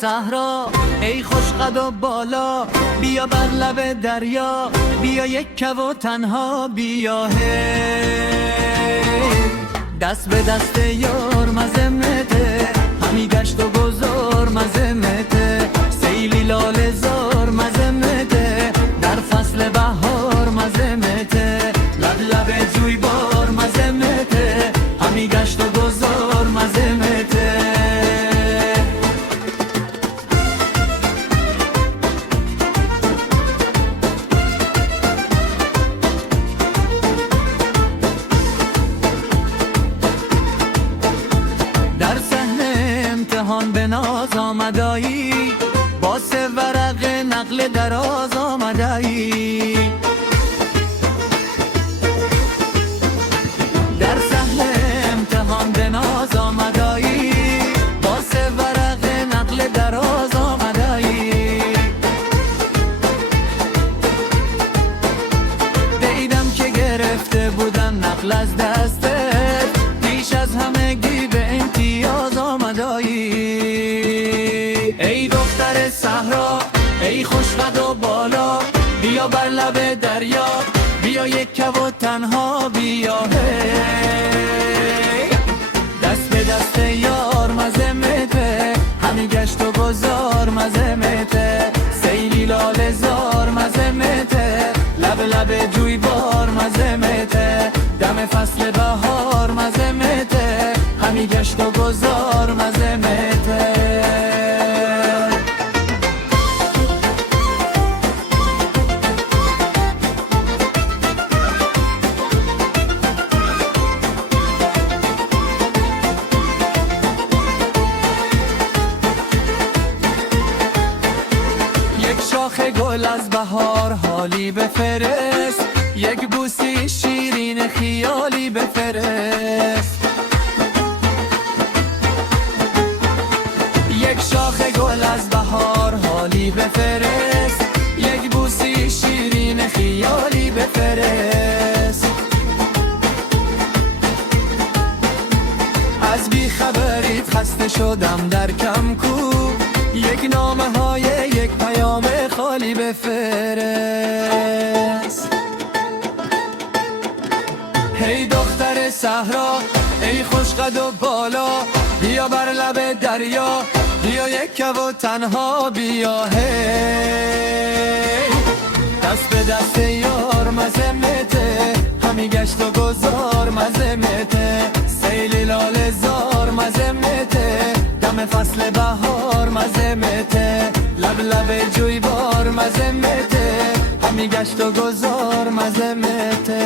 صحرا ای خوش قد و بالا، بیا بر لب دریا، بیا یک که و تنها بیا هی. دست به دست یار مزمته، همی گشت و گذار مزمته، سیلی لاله زار مزمته، در فصل بهار مزمته، لب لب جوی بار مزمته، همی گشت و گذار مزمته. در صحنه امتحان به ناز آمدایی، با سه ورق نقل دراز آمدایی. در صحنه امتحان به ناز آمدایی، با سه ورق نقل دراز آمدایی. دیدم که گرفته بودن نقل از دستت، پیش از همگی به امتیاز آمدایی. ای دختر صحرا ای خوش قد و بالا، بیا بر لب دریا، بیا یک که و تنها بیا هی. دست به دست یار مزمته، همی گشت و گذار مزمته، سیلی لاله زار مزمته، لب لب جوی بار مزمته، دم فصل بهار مزمته، همی گشت و گذار مزمته. یک شاخ گل از بهار حالی بفرست، یک بوسی شیرین خیالی بفرست. یک شاخ گل از بهار حالی بفرست، یک بوسی شیرین خیالی بفرست. از بی خبریت خسته شدم در کم کو، یک نامه های یک پیام خالی بفرست. هی دختر صحرا ای خوش قد و بالا، بیا بر لب دریا، بیا یک که و تنها بیا هی. دست به دست یار مزمته، همی گشت و گذار مزمته، سیلی لاله زار مزمته، دم فصل بهار مزمته، لب لب جوی بار مزمته، همی گشت و گذار مزمته.